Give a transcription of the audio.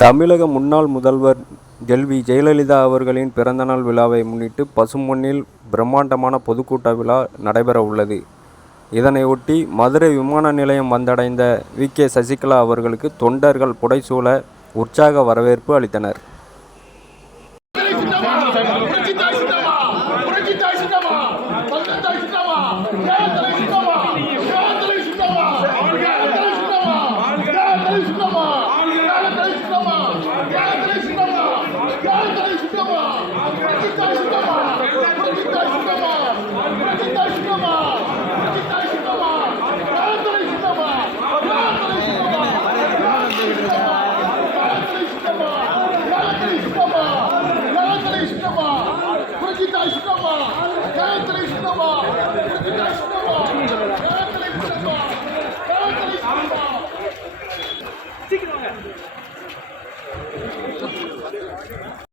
தமிழக முன்னாள் முதல்வர் எல்.வி. ஜெயலலிதா அவர்களின் பிறந்தநாள் விழாவை முன்னிட்டு பசும்பொன்னில் பிரம்மாண்டமான பொதுக்கூட்ட விழா நடைபெற உள்ளது. இதனையொட்டி மதுரை விமான நிலையம் வந்தடைந்த வி.கே. சசிகலா அவர்களுக்கு தொண்டர்கள் புடைசூழ உற்சாக வரவேற்பு அளித்தனர்.